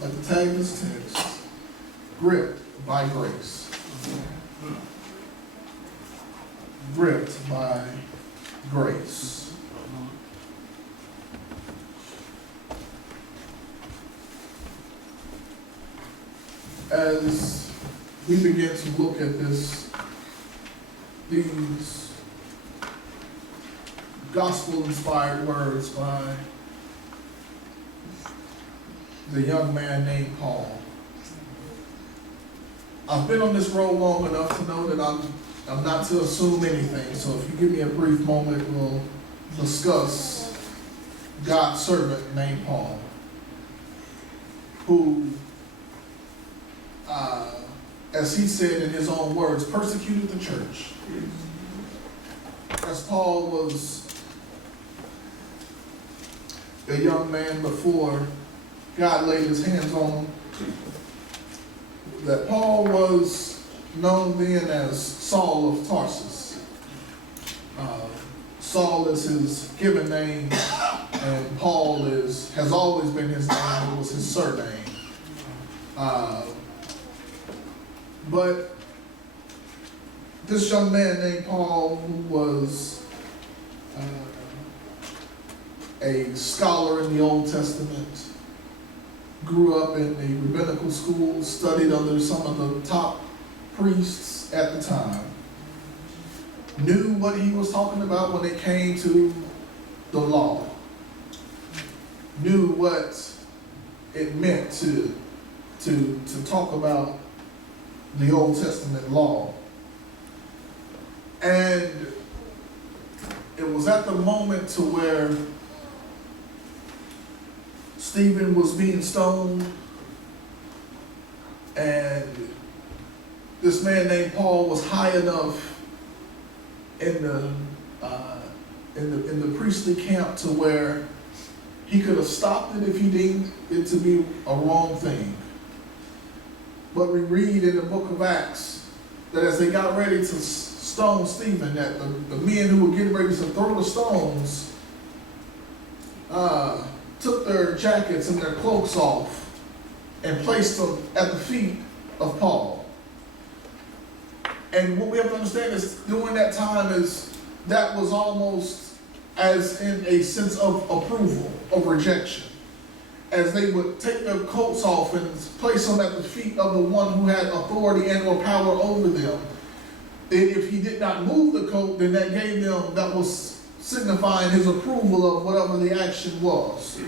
like to tag this text, gripped by grace. Gripped by grace. As we begin to look at these gospel-inspired words by the young man named Paul, I've been on this road long enough to know that I'm not to assume anything. So if you give me a brief moment, we'll discuss God's servant named Paul, who, as he said in his own words, persecuted the church. As Paul was a young man before God laid his hands on him, that Paul was known then as Saul of Tarsus. Saul is his given name, and Paul has always been his name. It was his surname. But this young man named Paul, who was a scholar in the Old Testament, grew up in the rabbinical school, studied under some of the top priests at the time, knew what he was talking about when it came to the law, knew what it meant to talk about the Old Testament law. And it was at the moment to where Stephen was being stoned, and this man named Paul was high enough in the priestly camp to where he could have stopped it if he deemed it to be a wrong thing. But we read in the book of Acts that as they got ready to stone Stephen, that the men who were getting ready to throw the stones took their jackets and their cloaks off and placed them at the feet of Paul. And what we have to understand is during that time is that was almost as in a sense of approval, of rejection. As they would take their coats off and place them at the feet of the one who had authority and or power over them. And if he did not move the coat, then that was signifying his approval of whatever the action was.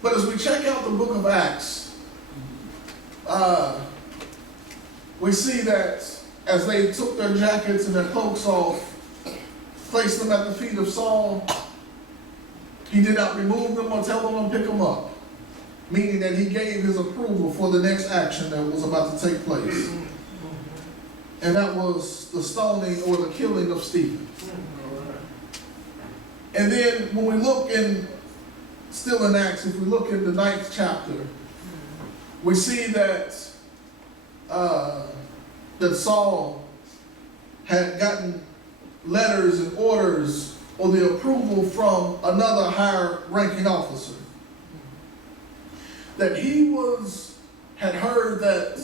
But as we check out the book of Acts, we see that as they took their jackets and their cloaks off, placed them at the feet of Saul, he did not remove them or tell them to pick them up, meaning that he gave his approval for the next action that was about to take place. And that was the stoning or the killing of Stephen. And then when we look still in Acts, if we look in the 9th chapter, we see that Saul had gotten letters and orders or the approval from another higher ranking officer. That he had heard that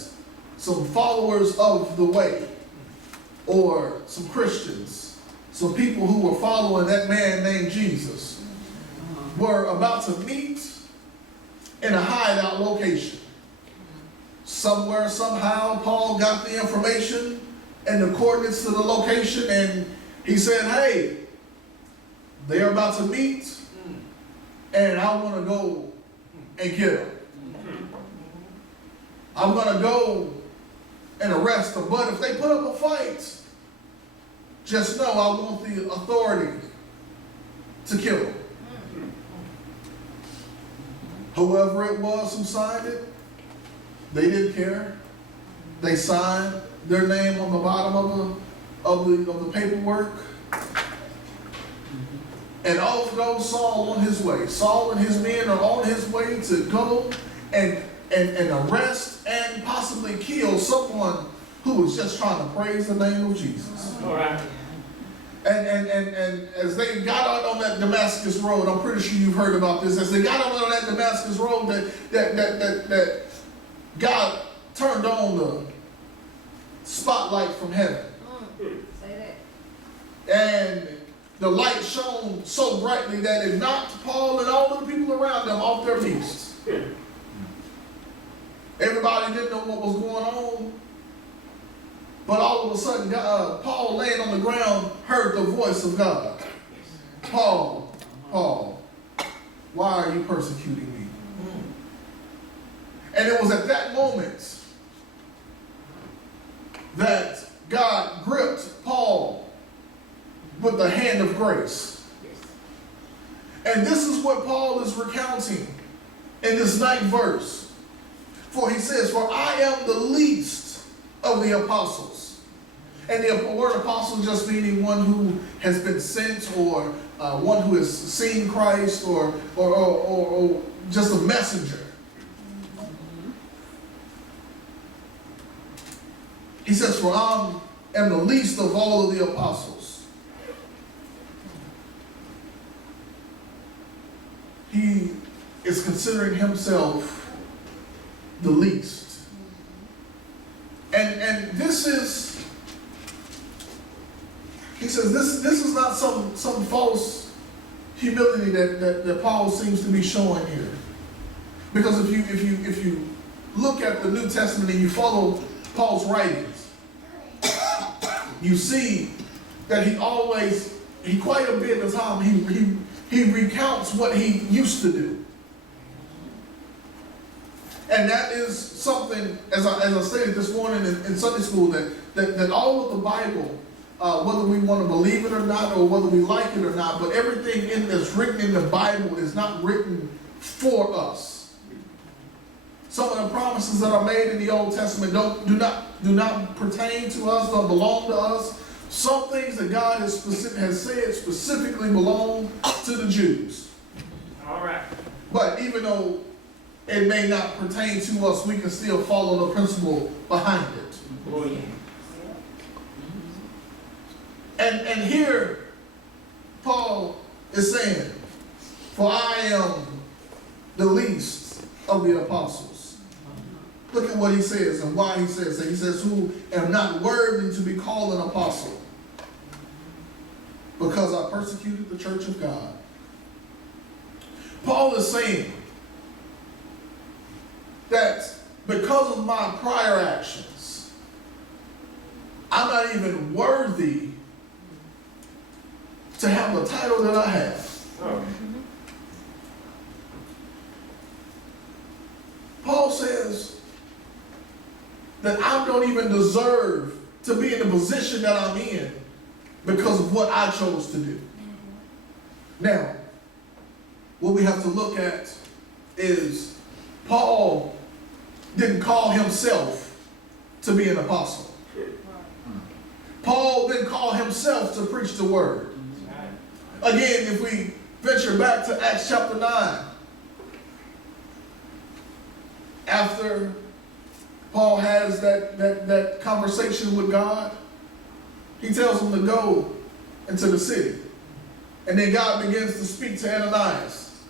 some followers of the way, or some Christians, some people who were following that man named Jesus, were about to meet in a hideout location. Somewhere, somehow, Paul got the information and the coordinates to the location, and he said, hey, they are about to meet, and I want to go and get them. I'm going to go and arrest them. But if they put up a fight, just know I want the authority to kill them. Whoever it was who signed it, they didn't care. They signed their name on the bottom of the paperwork. And off goes Saul on his way. Saul and his men are on his way to go and arrest and possibly kill someone who was just trying to praise the name of Jesus. All right. And as they got out on that Damascus road, I'm pretty sure you've heard about this. As they got out on that Damascus road, that God turned on the spotlight from heaven. Say that. And the light shone so brightly that it knocked Paul and all of the people around them off their beasts. Everybody didn't know what was going on. But all of a sudden, Paul, laying on the ground, heard the voice of God. Paul, Paul, why are you persecuting me? And it was at that moment that God gripped Paul with the hand of grace. And this is what Paul is recounting in this 9th verse. For he says, for I am the least of the apostles. And the word apostle just meaning one who has been sent, or one who has seen Christ, or just a messenger. He says, for I am the least of all of the apostles. He is considering himself the least. And this is, he says, this is not some false humility that Paul seems to be showing here. Because if you look at the New Testament and you follow Paul's writings, you see that he quite a bit of the time, he recounts what he used to do. And that is something, as I stated this morning in Sunday school, that all of the Bible, whether we want to believe it or not, or whether we like it or not, but everything that's written in the Bible is not written for us. Some of the promises that are made in the Old Testament do not pertain to us, don't belong to us. Some things that God has said specifically belong to the Jews. All right. But even though it may not pertain to us, we can still follow the principle behind it. Oh, yeah. And here, Paul is saying, for I am the least of the apostles. Look at what he says and why he says that. He says, who am not worthy to be called an apostle, because I persecuted the church of God. Paul is saying that because of my prior actions, I'm not even worthy to have the title that I have. Oh. Paul says that I don't even deserve to be in the position that I'm in because of what I chose to do. Now, what we have to look at is Paul didn't call himself to be an apostle. Paul didn't call himself to preach the word. Again, if we venture back to Acts chapter 9, after Paul has that conversation with God, he tells him to go into the city. And then God begins to speak to Ananias.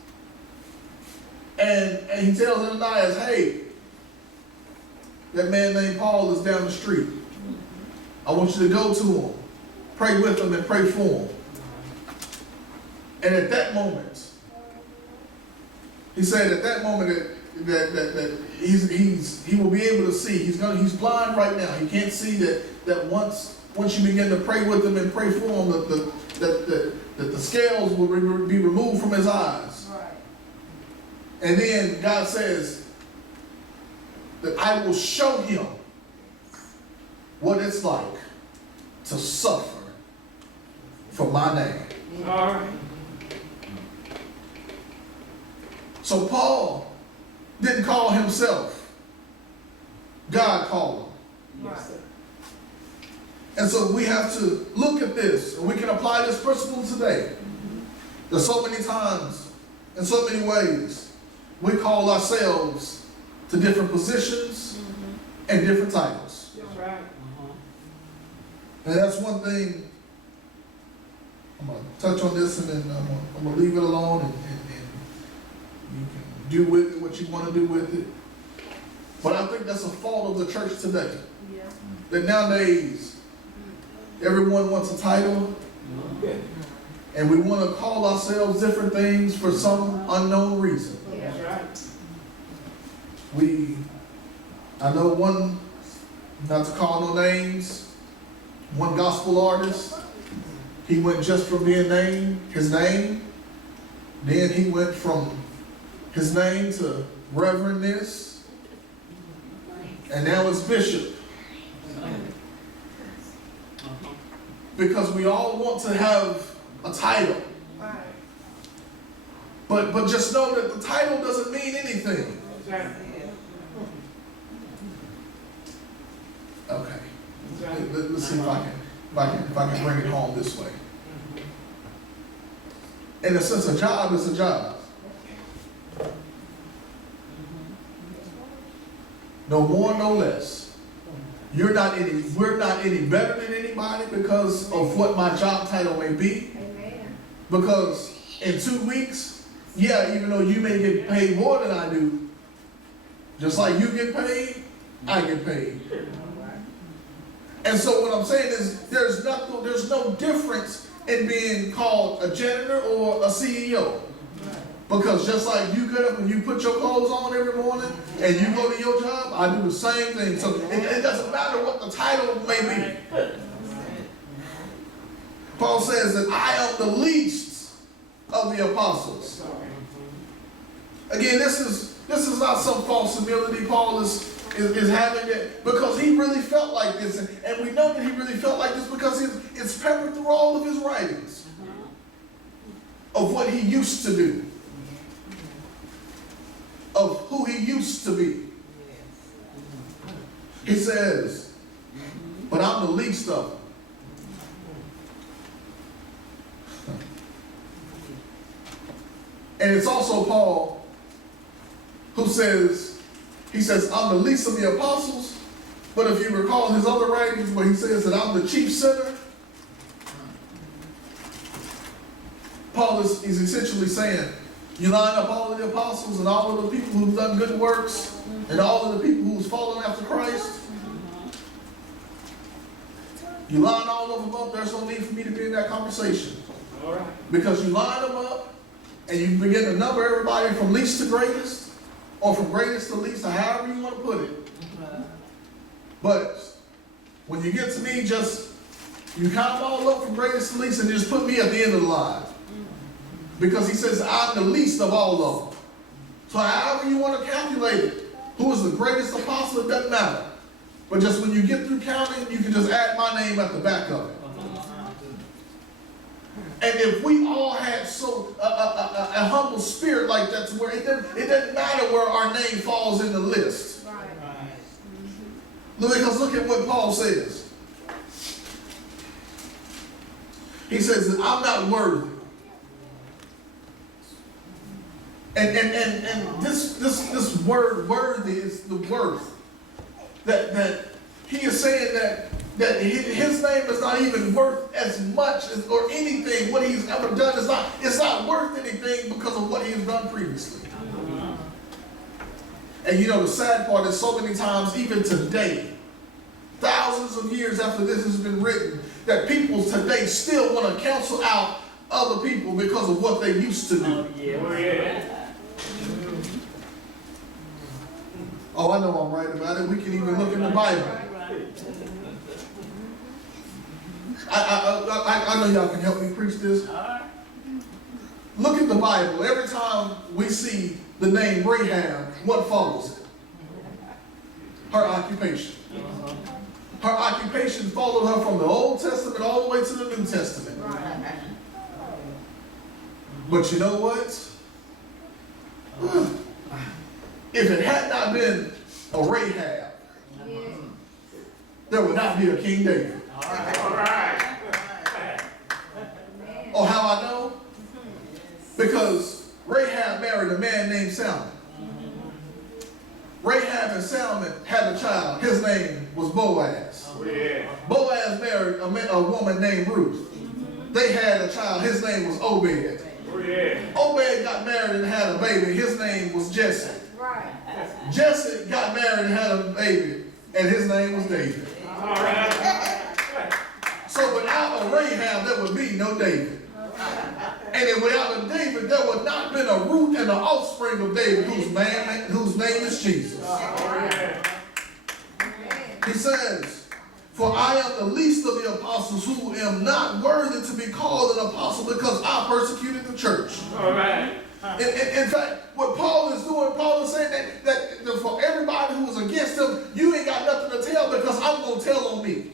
And he tells Ananias, hey, that man named Paul is down the street. I want you to go to him, pray with him and pray for him. And at that moment, he said at that moment that he will be able to see. He's blind right now. He can't see that once you begin to pray with him and pray for him, that the scales will be removed from his eyes. Right. And then God says that I will show him what it's like to suffer for my name. All right. So Paul didn't call himself. God called him. Right. And so we have to look at this, and we can apply this principle today. There's so many times, in so many ways, we call ourselves to different positions and different titles. That's right. And that's one thing I'm going to touch on this and then I'm going to leave it alone and you can do with it what you want to do with it. But I think that's a fault of the church today. Yeah. That nowadays, everyone wants a title and we want to call ourselves different things for some unknown reason. Yeah. That's right. I know one, not to call no names, one gospel artist, he went just from being named, his name, then he went from his name to Reverend this, and now it's Bishop. Because we all want to have a title. Right. But just know that the title doesn't mean anything. Exactly. Okay. Exactly. Let's see if I can bring it home this way. In a sense, a job is a job. No more, no less. We're not any better than anybody because of what my job title may be. Amen. Because in 2 weeks, yeah, even though you may get paid more than I do, just like you get paid, I get paid. And so what I'm saying is there's no difference in being called a janitor or a CEO. Because just like you get up and you put your clothes on every morning and you go to your job, I do the same thing. So it doesn't matter what the title may be. Paul says that I am the least of the apostles. Again, this is not some false humility Paul is having it because he really felt like this. And we know that he really felt like this because it's peppered through all of his writings of what he used to do, of who he used to be. He says, but I'm the least of them. And it's also Paul who says, he says, I'm the least of the apostles, but if you recall his other writings where he says that I'm the chief sinner, Paul is essentially saying, you line up all of the apostles and all of the people who've done good works and all of the people who's following after Christ. You line all of them up, there's no need for me to be in that conversation. All right. Because you line them up and you begin to number everybody from least to greatest or from greatest to least or however you want to put it. But when you get to me, just you count them all up from greatest to least and just put me at the end of the line. Because he says, I'm the least of all of them. So however you want to calculate it, who is the greatest apostle, it doesn't matter. But just when you get through counting, you can just add my name at the back of it. And if we all had so a humble spirit like that to where it doesn't matter where our name falls in the list. Right. Because look at what Paul says. He says that I'm not worthy. And this word worthy is the worth that he is saying that his name is not even worth as much as, or anything. What he's ever done it's not worth anything because of what he has done previously. And you know the sad part is so many times, even today, thousands of years after this has been written, that people today still want to cancel out other people because of what they used to do. Oh, yeah. Oh, I know I'm right about it. We can even look in the Bible. I know y'all can help me preach this. Look at the Bible. Every time we see the name Rahab, what follows it? Her occupation. Her occupation followed her from the Old Testament all the way to the New Testament. Right. But you know what? If it had not been a Rahab, Yeah. there would not be a King David. All right. Amen. Oh, how I know? Because Rahab married a man named Salmon. Rahab and Salmon had a child. His name was Boaz. Oh, yeah. Boaz married a woman named Ruth. They had a child. His name was Obed. Oh, yeah. Obed got married and had a baby. His name was Jesse. Right. Jesse got married and had a baby, and his name was David. All right. So without a Rahab, there would be no David. And then without a David, there would not been a root and an offspring of David whose name is Jesus. He says, for I am the least of the apostles who am not worthy to be called an apostle because I persecuted the church. All right. In fact, what Paul is doing, Paul is saying that for everybody who was against him, you ain't got nothing to tell because I'm going to tell on me.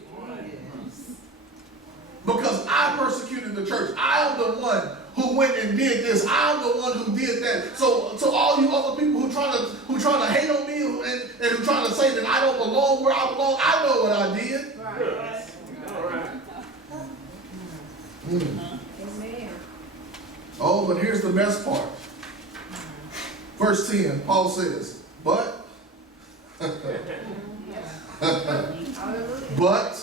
Because I persecuted the church. I am the one who went and did this. I'm the one who did that. So all you other people who trying to hate on me and who trying to say that I don't belong where I belong, I know what I did. Right. All right. Amen. Oh, but here's the best part. Verse 10, Paul says, but Hallelujah. but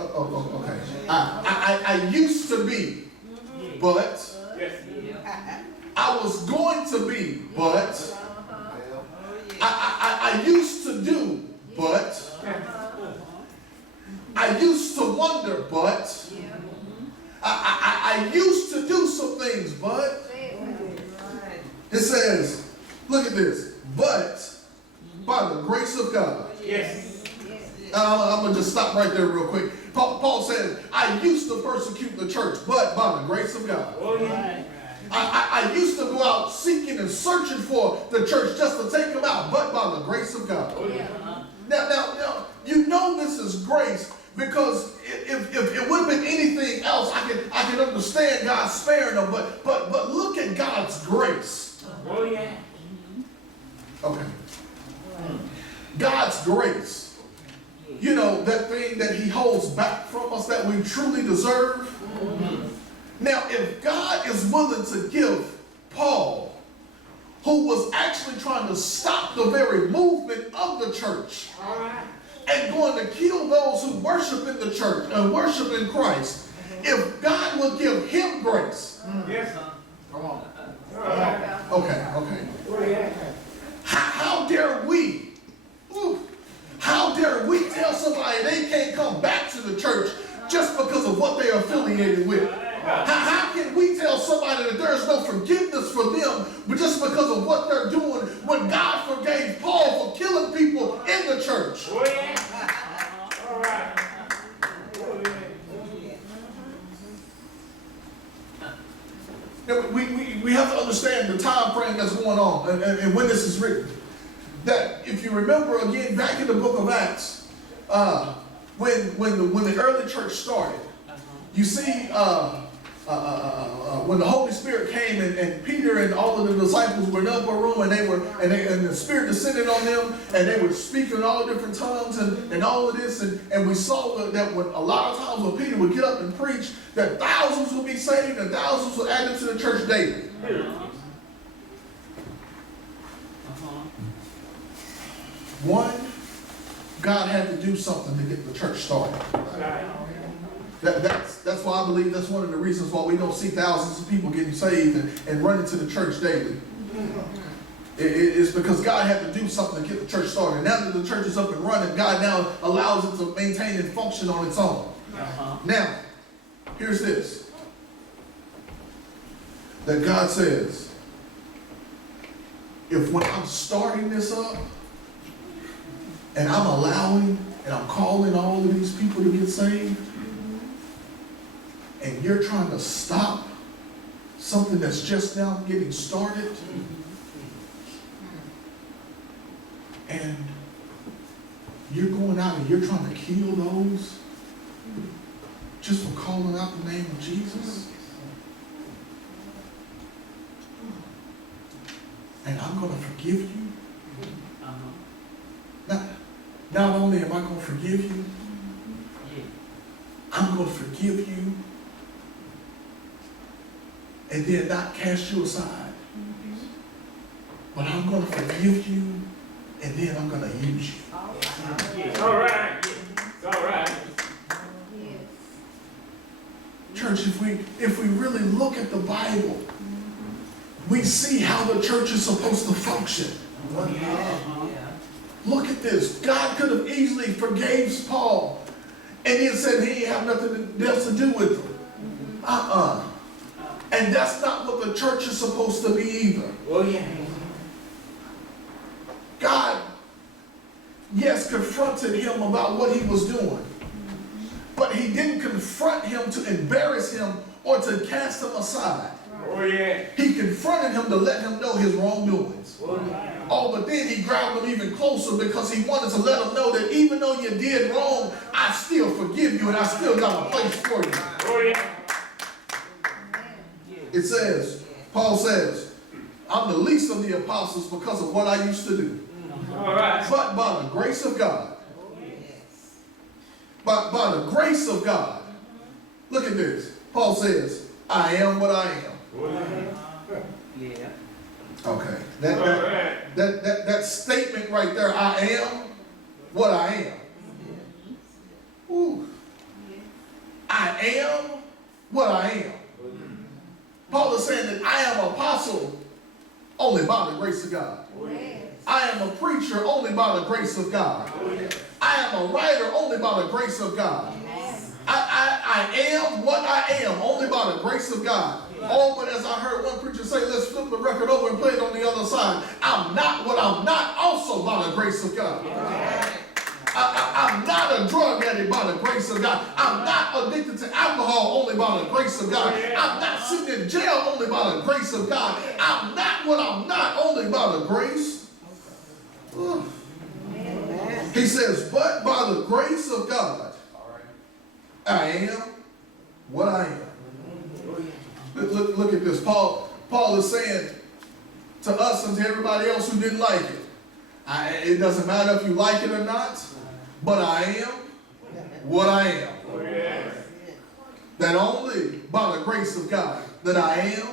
Oh, yeah. okay. I used to be, but Yes. I was going to be, but I used to do, but I used to wonder, but I used to do some things, but it says, look at this, but by the grace of God. Yes. I'm going to just stop right there real quick. Paul says, I used to persecute the church, but by the grace of God. Oh, yeah. I used to go out seeking and searching for the church just to take them out, but by the grace of God. Oh, yeah. Now, you know this is grace because if it would have been anything else, I can understand God sparing them, but look at God's grace. Oh, yeah. Okay. God's grace. You know, that thing that he holds back from us that we truly deserve. Now, if God is willing to give Paul, who was actually trying to stop the very movement of the church, All right. and going to kill those who worship in the church and worship in Christ, if God will give him grace. Yes. Come on. All right. Okay. Oh, yeah. How dare we? How dare we tell somebody they can't come back to the church just because of what they're affiliated with? How can we tell somebody that there's no forgiveness for them but just because of what they're doing when God forgave Paul for killing people in the church? Oh, yeah. All right. Oh, yeah. Now, we have to understand the time frame that's going on and when this is written. That if you remember again back in the book of Acts, when the early church started, you see when the Holy Spirit came and Peter and all of the disciples were in the upper room and the Spirit descended on them and they were speaking in all different tongues and all of this and we saw that when a lot of times when Peter would get up and preach that thousands would be saved and thousands would add to the church daily. One, God had to do something to get the church started. That's why I believe that's one of the reasons why we don't see thousands of people getting saved and running to the church daily. It's because God had to do something to get the church started. Now that the church is up and running, God now allows it to maintain and function on its own. Now, here's this. That God says, if when I'm starting this up, and I'm allowing and I'm calling all of these people to get saved, and you're trying to stop something that's just now getting started, and you're going out and you're trying to kill those just for calling out the name of Jesus, and I'm going to forgive you. Not only am I going to forgive you, I'm going to forgive you and then not cast you aside. But I'm going to forgive you and then I'm going to use you. All right. All right. look at the Bible, we see how the church is supposed to function. Look at this. God could have easily forgave Paul and then said he ain't have nothing else to do with him. And that's not what the church is supposed to be either. God, yes, confronted him about what he was doing. But he didn't confront him to embarrass him or to cast him aside. He confronted him to let him know his wrongdoings. But then he grabbed him even closer because he wanted to let him know that even though you did wrong, I still forgive you and I still got a place for you. It says, Paul says, I'm the least of the apostles because of what I used to do. But by the grace of God, by the grace of God, look at this. Paul says, I am what I am. Okay. That statement right there, I am what I am. Ooh. I am what I am. Paul is saying that I am an apostle only by the grace of God. I am a preacher only by the grace of God. I am a writer only by the grace of God. I am what I am only by the grace of God. But as I heard one preacher say, let's flip the record over and play it on the other side. I'm not what I'm not also by the grace of God. I'm not a drug addict by the grace of God. I'm not addicted to alcohol only by the grace of God. I'm not sitting in jail only by the grace of God. I'm not what I'm not only by the grace. He says, but by the grace of God, I am what I am. Look at this. Paul is saying to us and to everybody else who didn't like it, it doesn't matter if you like it or not, but I am what I am. That only by the grace of God that I am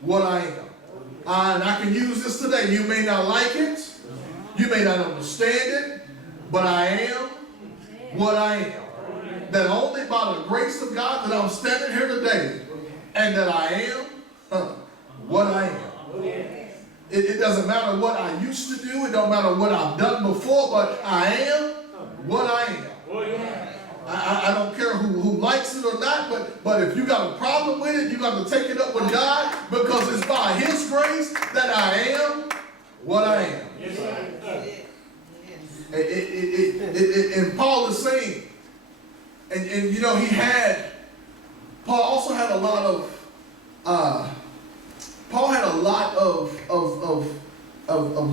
what I am. And I can use this today. You may not like it. You may not understand it, but I am what I am. That only by the grace of God that I'm standing here today, and that I am what I am. It doesn't matter what I used to do. It don't matter what I've done before, but I am what I am. I don't care who likes it or not, but if you got a problem with it, you got to take it up with God, because it's by His grace that I am what I am. And Paul is saying, and you know, Paul also had a lot of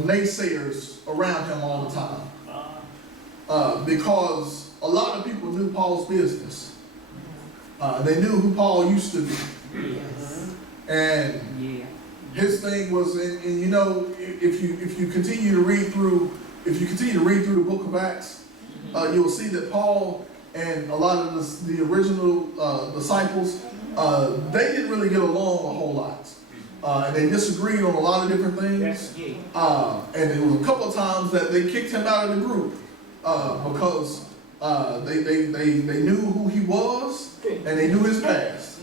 naysayers around him all the time, because a lot of people knew Paul's business. They knew who Paul used to be, and his thing was, and you know, if you continue to read through the book of Acts, you'll see that Paul and a lot of the original disciples, they didn't really get along a whole lot. And they disagreed on a lot of different things. And there was a couple of times that they kicked him out of the group because they knew who he was and they knew his past.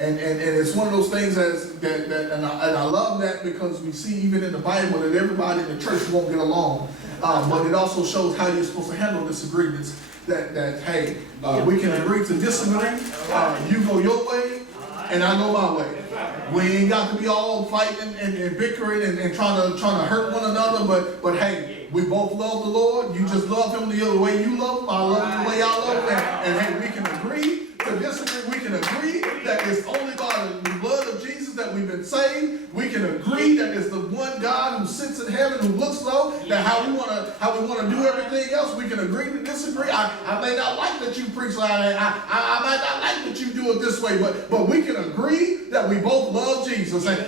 And it's one of those things and I love that, because we see even in the Bible that everybody in the church won't get along. But it also shows how you're supposed to handle disagreements. That hey, we can agree to disagree. You go your way, and I go my way. We ain't got to be all fighting and bickering and trying to hurt one another. But hey, we both love the Lord. You just love Him the way you love Him. I love Him the way I love Him. And hey, we can agree to disagree. We can agree that it's only by the blood of Jesus that we've been saved. We can agree that it's the one God who sits in heaven, who looks low, that how we want to do everything else. We can agree to disagree. I may not like that you preach like that. I might not like that you do it this way, but we can agree that we both love Jesus. And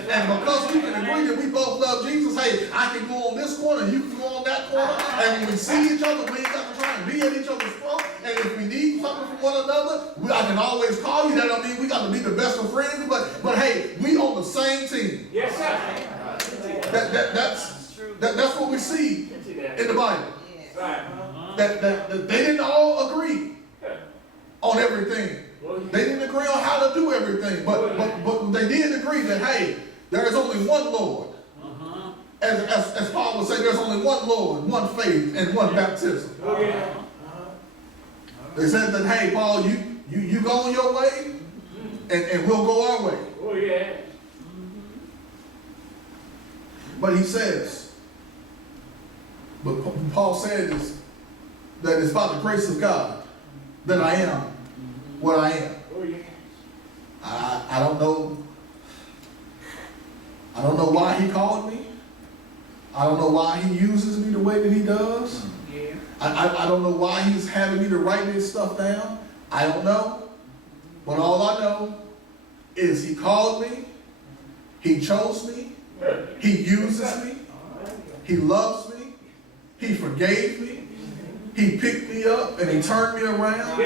because we can agree that we both love Jesus, hey, I can go on this corner, you can go on that corner, and when we see each other, we ain't got to try and be at each other's throat. And if we need something from one another, I can always call you. That don't mean we got to be the best of friends, but hey, we on the same team. Yes, sir. That's what we see in the Bible. That they didn't all agree on everything, They didn't agree on how to do everything, but they did agree that, hey, there is only one Lord. As Paul would say, there's only one Lord, one faith, and one baptism. They said that, hey, Paul, you go on your way, and we'll go our way. But he says, but Paul said is that it's by the grace of God that I am what I am. I don't know. I don't know why he called me. I don't know why he uses me the way that he does. I don't know why he's having me to write this stuff down. I don't know. But all I know is he called me. He chose me. He uses me. He loves me. He forgave me. He picked me up and he turned me around.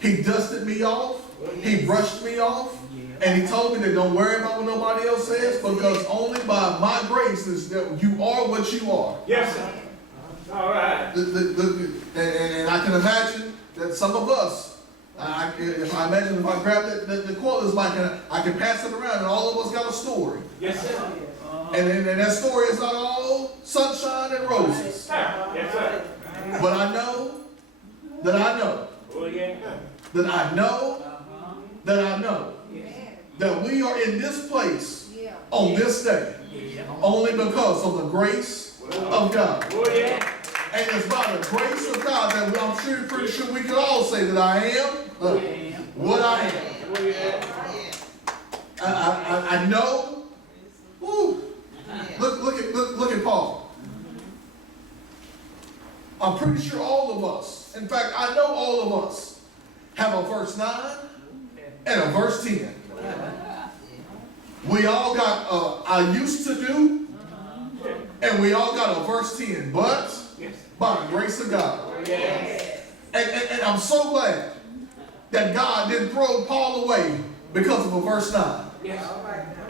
He dusted me off. He brushed me off. And he told me that don't worry about what nobody else says, because only by my grace is that you are what you are. Yes, sir. All right. And I can imagine that some of us, if I grab the quote, it's like I can pass it around and all of us got a story. Yes, sir. And that story is not all sunshine and roses. Yes, sir. But I know that I know that I know that I know that we are in this place on this day only because of the grace of God. And it's by the grace of God that I'm pretty sure we can all say that I am what I am. I know. Woo, look at Paul. I'm pretty sure all of us, in fact, I know all of us have a verse 9 and a verse 10. We all got I used to do, and we all got a verse 10, but by the grace of God. And I'm so glad that God didn't throw Paul away because of a verse 9.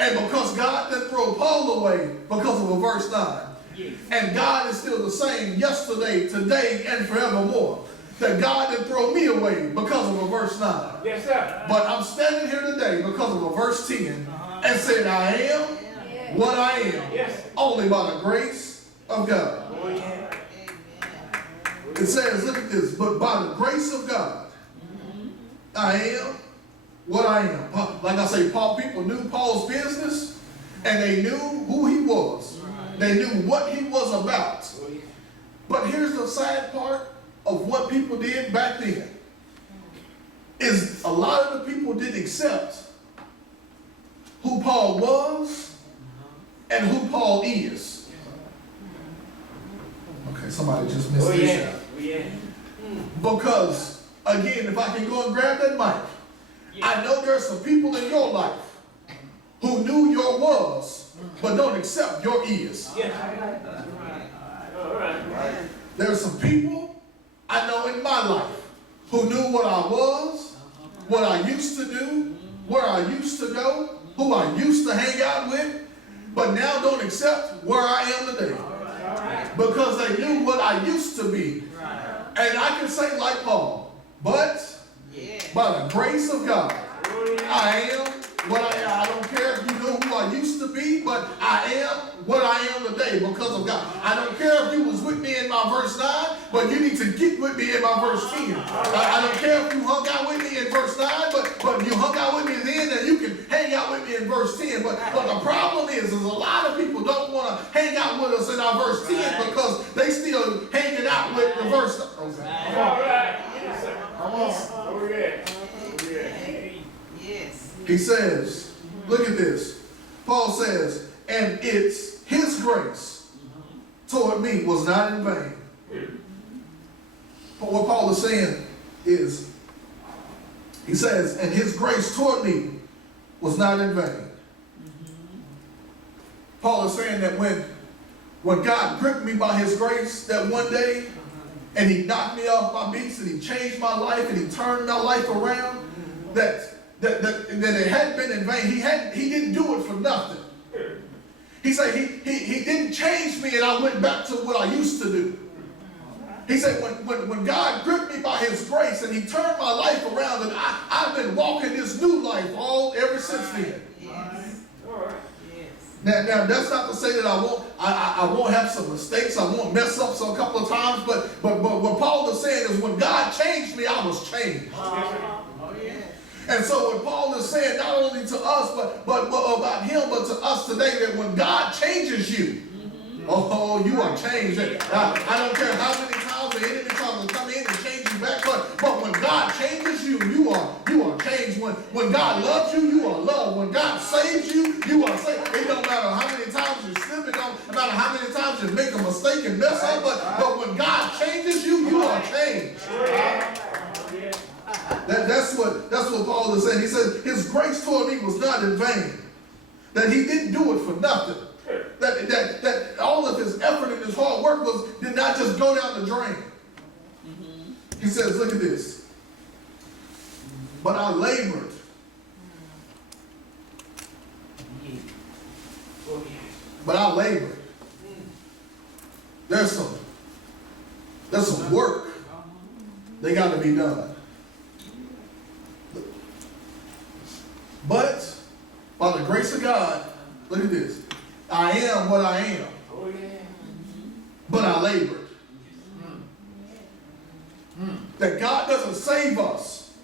And because God didn't throw Paul away because of a verse 9. And God is still the same yesterday, today, and forevermore. That God didn't throw me away because of a verse 9. Yes, sir. But I'm standing here today because of a verse 10 and saying I am what I am only by the grace of God. It says, look at this, but by the grace of God, I am what I am. Like I say, people knew Paul's business and they knew who he was. They knew what he was about. But here's the sad part of what people did back then. Is a lot of the people didn't accept who Paul was and who Paul is. Okay, somebody just missed this out. Because, again, if I can go and grab that mic, I know there's some people in your life who knew your was, but don't accept your is. There's some people I know in my life who knew what I was, what I used to do, where I used to go, who I used to hang out with, but now don't accept where I am today. Because they knew what I used to be. And I can say like Paul, but by the grace of God, I am what I am. I don't care if you know who I used to be, but I am what I am today because of God. I don't care if you was with me in my verse 9, but you need to get with me in my verse 10. I don't care if you hung out with me in verse 9, but you hung out with me then, and you can hang out with me in verse 10. But the problem is a lot of people don't want to hang out with us in our verse 10 because they still hanging out with the verse 9. Okay. All right. He says, look at this. Paul says, and it's his grace toward me was not in vain. But what Paul is saying is, he says, and his grace toward me was not in vain. Paul is saying that when God gripped me by his grace that one day, and he knocked me off my beats, and he changed my life, and he turned my life around, that it hadn't been in vain. He didn't do it for nothing. He said he didn't change me and I went back to what I used to do. He said, when God gripped me by his grace and he turned my life around, and I've been walking this new life ever since then. Now that's not to say that I won't have some mistakes, I won't mess up a couple of times, but what Paul is saying is when God changed me, I was changed. And so what Paul is saying, not only to us, but about him, but to us today, that when God changes you, oh, you are changed. I don't care how many times the enemy tries to come in and change you back, but when God changes you, you are changed. When God loves you, you are loved. When God saves you, you are saved. It don't matter how many times you slip, it don't matter how many times you make a mistake and mess up, but when God changes you, you are changed. That's what Paul is saying. He says his grace toward me was not in vain. That he didn't do it for nothing. That all of his effort and his hard work did not just go down the drain. He says, look at this. But I labored. But I labored. There's some work they got to be done. But by the grace of God, look at this. I am what I am. But I labored. That God doesn't save us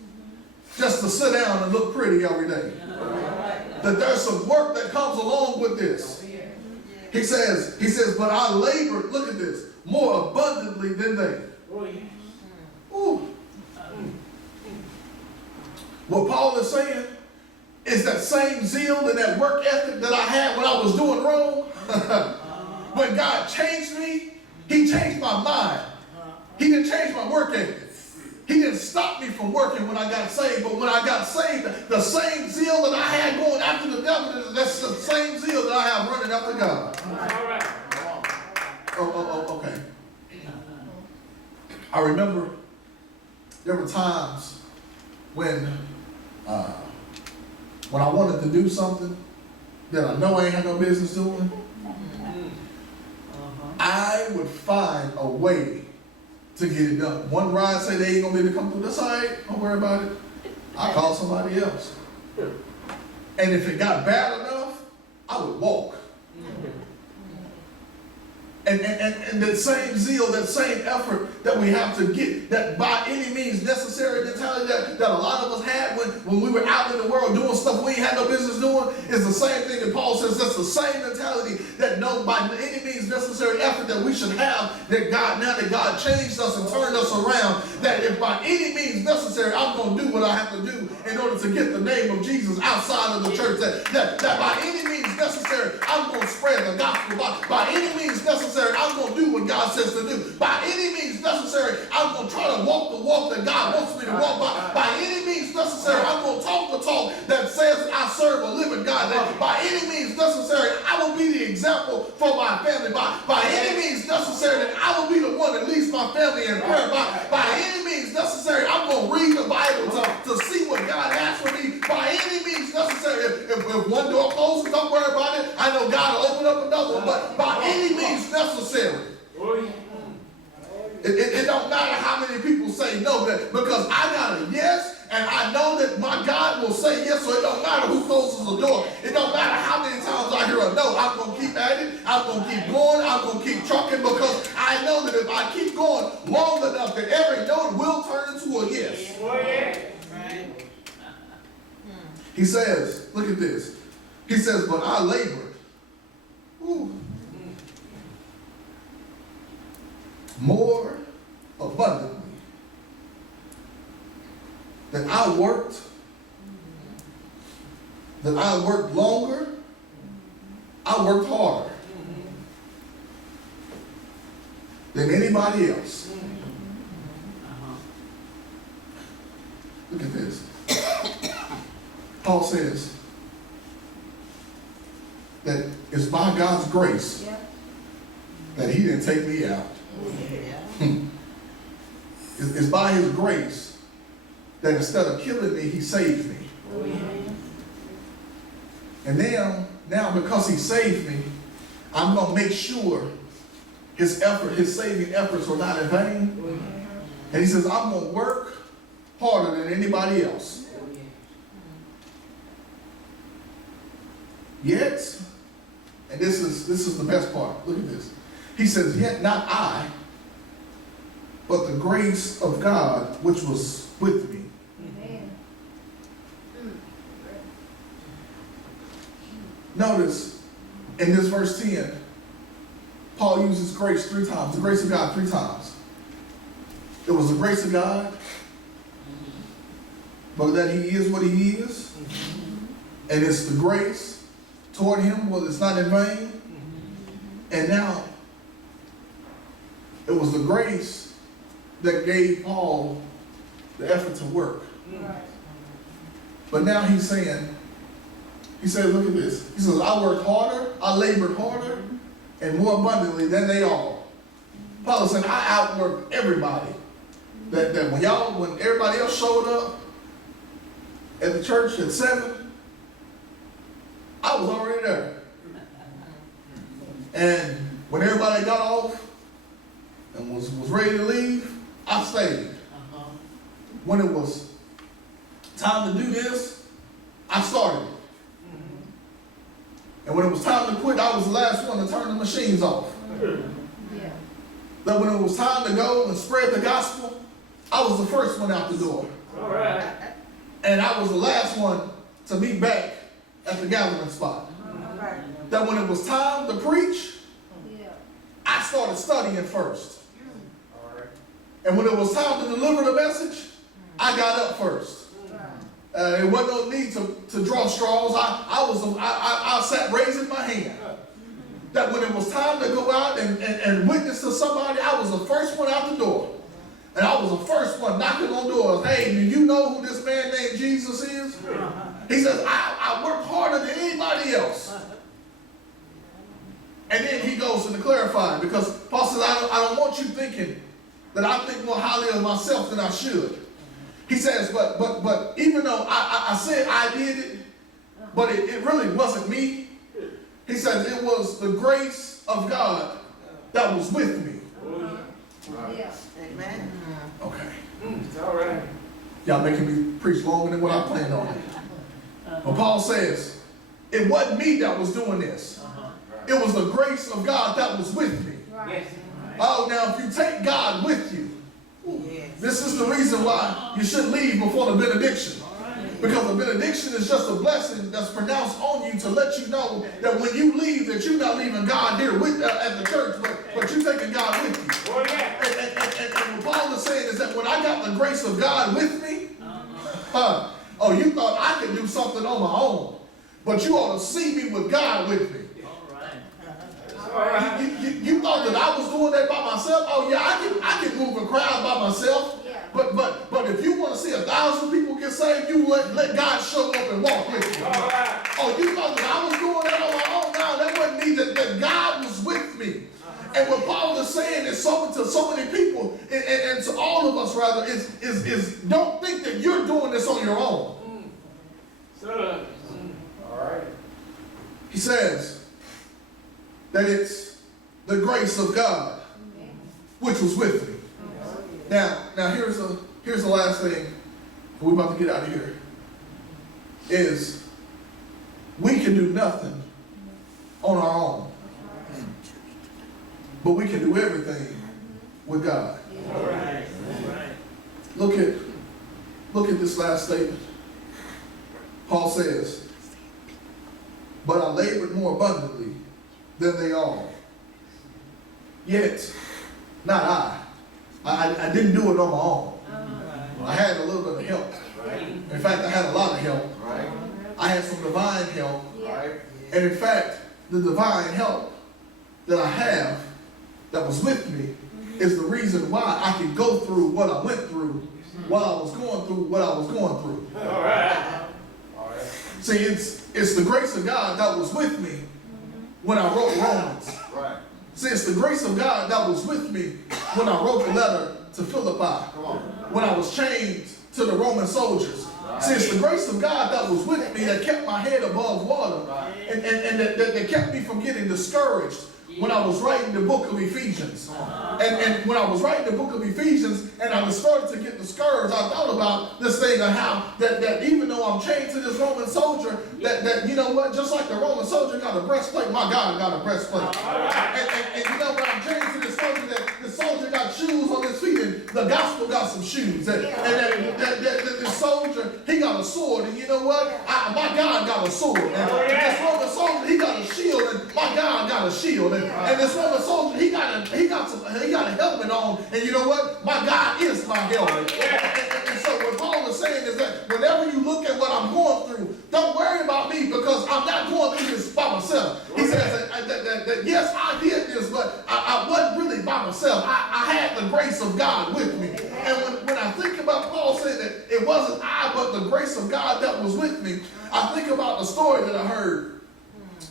just to sit down and look pretty every day. That there's some work that comes along with this. He says, but I labored, look at this, more abundantly than they. Ooh. What Paul is saying is that same zeal and that work ethic that I had when I was doing wrong. When God changed me, he changed my mind. He didn't change my work ethic. He didn't stop me from working when I got saved, but when I got saved, the same zeal that I had going after the devil, that's the same zeal that I have running after God. Okay. I remember there were times when I wanted to do something that I know I ain't had no business doing, I would find a way to get it done. One ride say they ain't gonna be able to come through. That's all right. Don't worry about it. I'll call somebody else. And if it got bad enough, I would walk. And that same zeal, that same effort that we have to get, that by any means necessary mentality that a lot of us had when we were out in the world doing stuff we ain't had no business doing, is the same thing that Paul says. That's the same mentality that by any means necessary effort that we should have, that God, now that God changed us and turned us around, that if by any means necessary, I'm going to do what I have to do in order to get the name of Jesus outside of the church, that by any means necessary, I'm going to spread the gospel. By any means necessary, I'm going to do what God says to do. By any means necessary, I'm going to try to walk the walk that God wants me to walk by. By any means necessary, I'm going to talk the talk that says I serve a living God. That by any means necessary, I will be the example for my family. By any means necessary, that I will be the one that leads my family in prayer. By any means necessary, I'm going to read the Bible to see what God has for me. By any means necessary, if one door closes, don't worry about it. I know God will open up another one. But by any means necessary. It don't matter how many people say no, because I got a yes, and I know that my God will say yes, so it don't matter who closes the door. It don't matter how many times I hear a no. I'm going to keep at it. I'm going to keep going. I'm going to keep trucking, because I know that if I keep going long enough, that every no will turn into a yes. He says, look at this. He says, but I labored. Ooh. More abundantly. That I worked longer, I worked harder than anybody else. Look at this. Paul says that it's by God's grace that he didn't take me out. It's by his grace that instead of killing me, he saved me. And now because he saved me, I'm going to make sure his saving efforts were not in vain. And he says, I'm going to work harder than anybody else. Yet, and this is the best part. Look at this. He says, yet not I, but the grace of God which was with me. Amen. Notice in this verse 10, Paul uses grace 3 times, the grace of God 3 times. It was the grace of God, but that he is what he is. And it's the grace toward him, well, it's not in vain. And now, it was the grace that gave Paul the effort to work. Right. But now he's saying, he said, look at this. He says, I worked harder, I labored harder, and more abundantly than they all. Paul is saying, I outworked everybody. That when everybody else showed up at the church at 7, I was already there. And when everybody got off and was ready to leave, I stayed. When it was time to do this, I started it. And when it was time to quit, I was the last one to turn the machines off. Yeah. That when it was time to go and spread the gospel, I was the first one out the door. All right. And I was the last one to meet back at the gathering spot. Right. That when it was time to preach, Yeah. I started studying first. All right. And when it was time to deliver the message, I got up first. Right. It wasn't no need to draw straws. I sat raising my hand. That when it was time to go out and witness to somebody, I was the first one out the door. And I was the first one knocking on doors. Hey, do you know who this man named Jesus is? He says, I work harder than anybody else. And then he goes to clarify, because Paul says, I don't want you thinking that I think more highly of myself than I should. He says, but even though I said I did it, but it really wasn't me. He says it was the grace of God that was with me. Yeah. Amen. Okay. It's all right. Y'all making me preach longer than what I planned on. But Paul says, it wasn't me that was doing this. It was the grace of God that was with me. Right. Oh, now if you take God with you, Yes. this is the reason why you should leave before the benediction. Because the benediction is just a blessing that's pronounced on you to let you know that when you leave, that you're not leaving God here with at the church, but you're taking God with you. Oh, yeah. And what Paul is saying is that when I got the grace of God with me, oh, you thought I could do something on my own, but you ought to see me with God with me. All right. You thought that I was doing that by myself? Oh yeah, I can move a crowd by myself. Yeah. But if you want to see 1,000 people get saved, you let God show up and walk with you. All right. Oh, you thought that I was doing that on my own? No, that wasn't me. That God was with me. And what Paul is saying is to so many people, and to all of us rather, is don't think that you're doing this on your own. So, all right. He says that it's the grace of God which was with me. Now here's the last thing. We're about to get out of here. Is we can do nothing on our own, but we can do everything with God. All right. Look at this last statement. Paul says, "But I labored more abundantly than they all. Yet, not I. I didn't do it on my own. I had a little bit of help. In fact, I had a lot of help. I had some divine help. Yeah. And in fact, the divine help that I have that was with me is the reason why I could go through what I went through while I was going through what I was going through. All right. All right. See, it's the grace of God that was with me when I wrote Romans. Right. See, it's the grace of God that was with me when I wrote the letter to Philippi, Come on. when I was chained to the Roman soldiers. See, it's the grace of God that was with me that kept my head above water and that kept me from getting discouraged when I was writing the book of Ephesians. And when I was writing the book of Ephesians and I was starting to get discouraged, I thought about this thing of how that even though I'm chained to this Roman soldier, that you know what, just like the Roman soldier got a breastplate, my God got a breastplate. And you know what, I'm chained to this soldier, that the soldier got shoes on his feet, and the gospel got some shoes. And the soldier, he got a sword, and you know what? My God got a sword. And this Roman soldier, he got a shield, and my God got a shield. And this Roman soldier, he got a helmet on, and you know what? My God is my helmet. And so what Paul is saying is that whenever you look at what I'm going through, don't worry about me, because I'm not going through this by myself. He says that yes, I did this, but I wasn't really by myself. I had the grace of God with me. And when I think about Paul saying that it wasn't I, but the grace of God that was with me, I think about the story that I heard.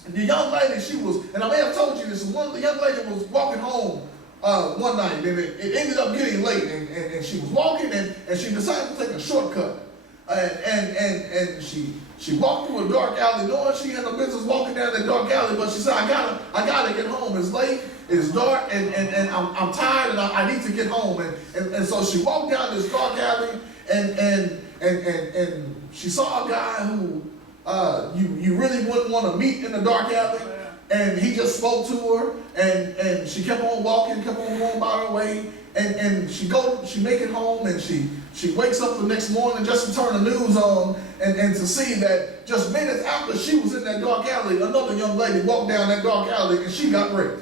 The young lady, she was, and I may have told you this, the young lady was walking home one night, and it ended up getting late, and she was walking, and she decided to take a shortcut. And she walked through a dark alley, knowing she had no business walking down that dark alley, but she said, I gotta get home. It's late, it's dark, and I'm tired, and I need to get home. And so she walked down this dark alley, and she saw a guy who you really wouldn't want to meet in the dark alley. And he just spoke to her, and she kept on walking, kept on going about her way, and she make it home, and she wakes up the next morning just to turn the news on, and to see that just minutes after she was in that dark alley, another young lady walked down that dark alley, and she got raped.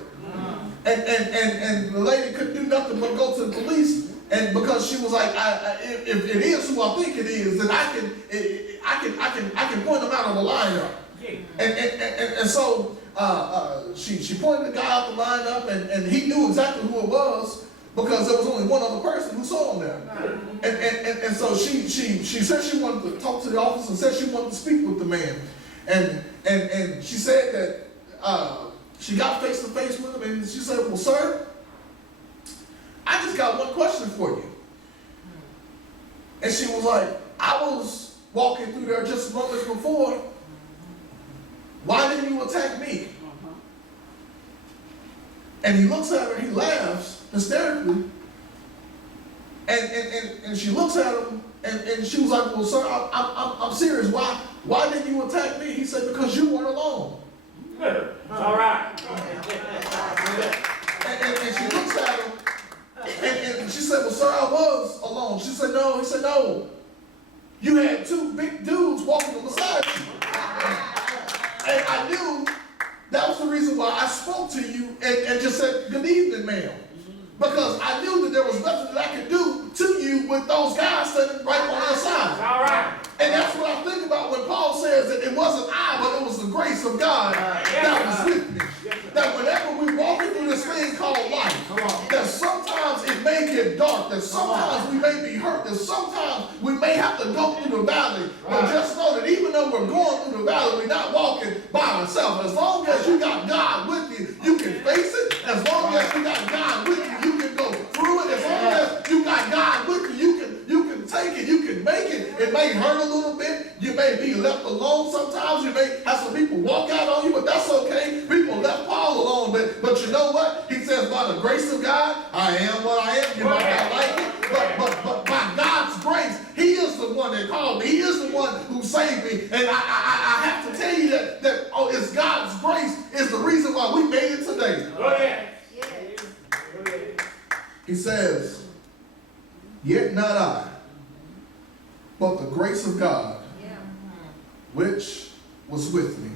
And the lady couldn't do nothing but go to the police, and because she was like, if it is who I think it is, then I can point them out of the lineup. And so she pointed the guy out the lineup, and he knew exactly who it was, because there was only one other person who saw him there. And so she said she wanted to talk to the officer, and said she wanted to speak with the man. And she said that she got face to face with him, and she said, well, sir, I just got one question for you. And she was like, I was walking through there just moments before. Why didn't you attack me? And he looks at her, he laughs hysterically. And she looks at him, and she was like, well, sir, I'm serious. Why didn't you attack me? He said, because you weren't alone. All right. And she looks at him, and she said, well, sir, I was alone. She said, no. He said, no. You had two big dudes walking beside you. And I knew that was the reason why I spoke to you and just said, good evening, ma'am. Because I knew that there was nothing that I could do to you with those guys sitting right on the side. All right. And that's what I think about when Paul says that it wasn't I, but it was the grace of God that was with me. That whenever we're walking through this thing called life, that sometimes it may get dark, that sometimes we may be hurt, that sometimes we may have to go through the valley. But just know that even though we're going through the valley, we're not walking by ourselves. As long as you got God with you, you can face it. As long as you got God with you, you can go through it. As long as you got God with you, you can take it, you can make it. It may hurt a little bit. You may be left alone sometimes. You may have some people walk out on you, but that's okay. People left Paul alone, but you know what? He says, by the grace of God, I am what I am. You might not like it, but by God's grace, he is the one that called me. He is the one who saved me. And I have to tell you that it's God's grace is the reason why we made it today. He says, yet not I, but the grace of God, which was with me.